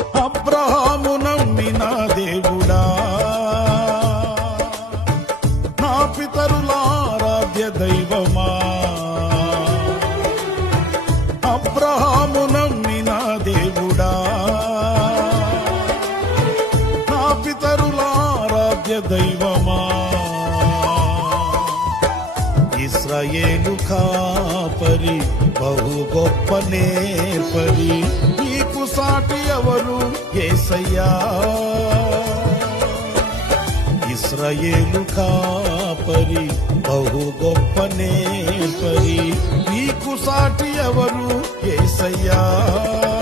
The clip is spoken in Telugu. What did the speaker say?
అబ్రహాము నమ్మిన దేవుడా, నా పితరుల ఆరాధ్య దైవమా. అబ్రహాము నమ్మిన దేవుడా, నా పితరుల ఆరాధ్య దైవమా. ఇశ్రాయేలు కాపరి బహు గొప్ప నేర్పరి, నీకు సాటి ఎవరు యేసయ్యా. ఇశ్రాయేలు కాపరి బహు గొప్ప నేర్పరి, నీకు సాటి ఎవరు యేసయ్యా.